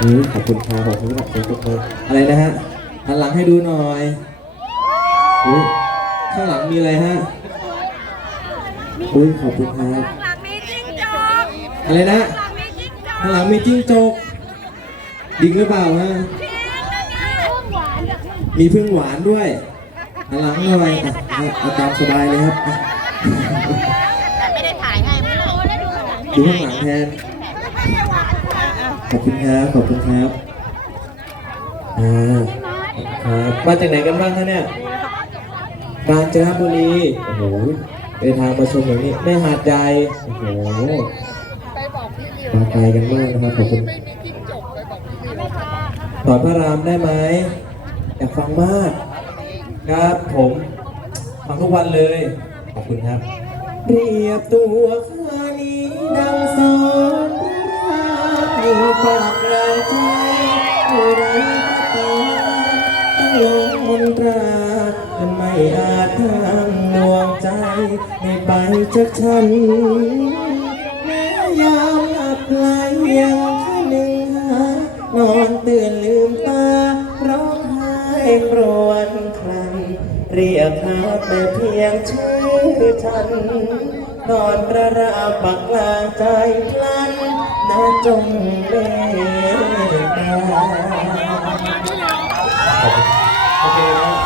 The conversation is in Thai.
อืมขอบคุณครับขอบคุณครับขอบคุณครับอะไรนะฮะหันหลังให้ดูหน่อยอุ้ยข้างหลังมีอะไรฮะอุ้ยขอบคุณครับหลังมีจิ้งจกอะไรนะหลังมีจิ้งจกข้างหลังมีจิ้งจกดิงหรือเปล่าฮะจริงนะเนี่ยพุ่งหวานแบบมีพึ่งหวานด้วยหันหลังหน่อยอะอะเอาตามสบายเลยครับอะแต่ไม่ได้ถ่ายให้ไม่รู้ได้ดูหลังดูข้างหลังแทน ขอบคุณครับ ขอบคุณครับอ่าครับมาจากไหนกันบ้างคะเนี่ยกาญจนบุรีโอ้โหเดินทางมาชมอย่างนี้แม่หาดใหญ่โอ้โหมาไกลกันมากนะครับขอบคุณถอนพระรามได้ไหมอยากฟังมาก ครับผมฟังทุกวันเลย ขอบคุณครับ เรียบตัวข้านี้ดังสอ อาจทางดวงใจให้ไปจากฉันแม้ยามหลับไหลยังแค่หนึ่งหานอนตื่นลืมตาร้องไห้ครวญครางเรียกหาแต่เพียงชื่อฉันนอนระราปักลางใจพลันน่าจงเมตตาโอเคนะ